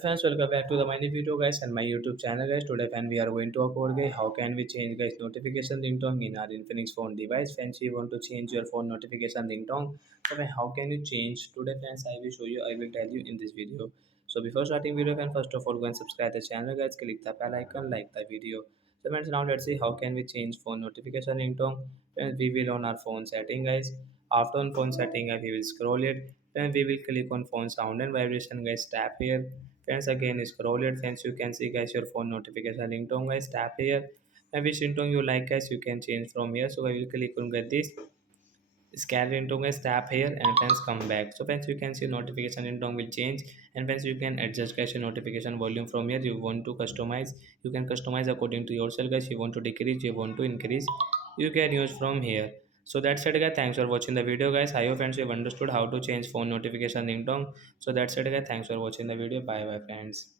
Friends, welcome back to the my new video guys and my YouTube channel guys. Today fan we are going to talk about guys how can we change guys notification ringtone in our Infinix phone device. Friends, you want to change your phone notification ringtone. So friend, how can you change? Today friends, I will show you. I will tell you in this video. So before starting video, friend, first of all go and subscribe the channel guys. Click the bell icon, like the video. So friends, now let's see how can we change phone notification ringtone. Friends, we will on our phone setting guys. After on phone setting, we will scroll it. Then we will click on phone sound and vibration guys. Tap here. Friends, again scroll it. Friends, you can see guys your phone notification ringtone guys. Tap here. And which ringtone you like guys, you can change from here. So I will click on get this scan ringtone guys. Tap here and friends come back. So friends, you can see notification ringtone will change. And friends, you can adjust guys your notification volume from here. You want to customize, you can customize according to yourself guys. You want to decrease, you want to increase, you can use from here. So that's it guys, thanks for watching the video guys. I hope friends you've understood how to change phone notification ringtone. So that's it guys, thanks for watching the video. Bye bye friends.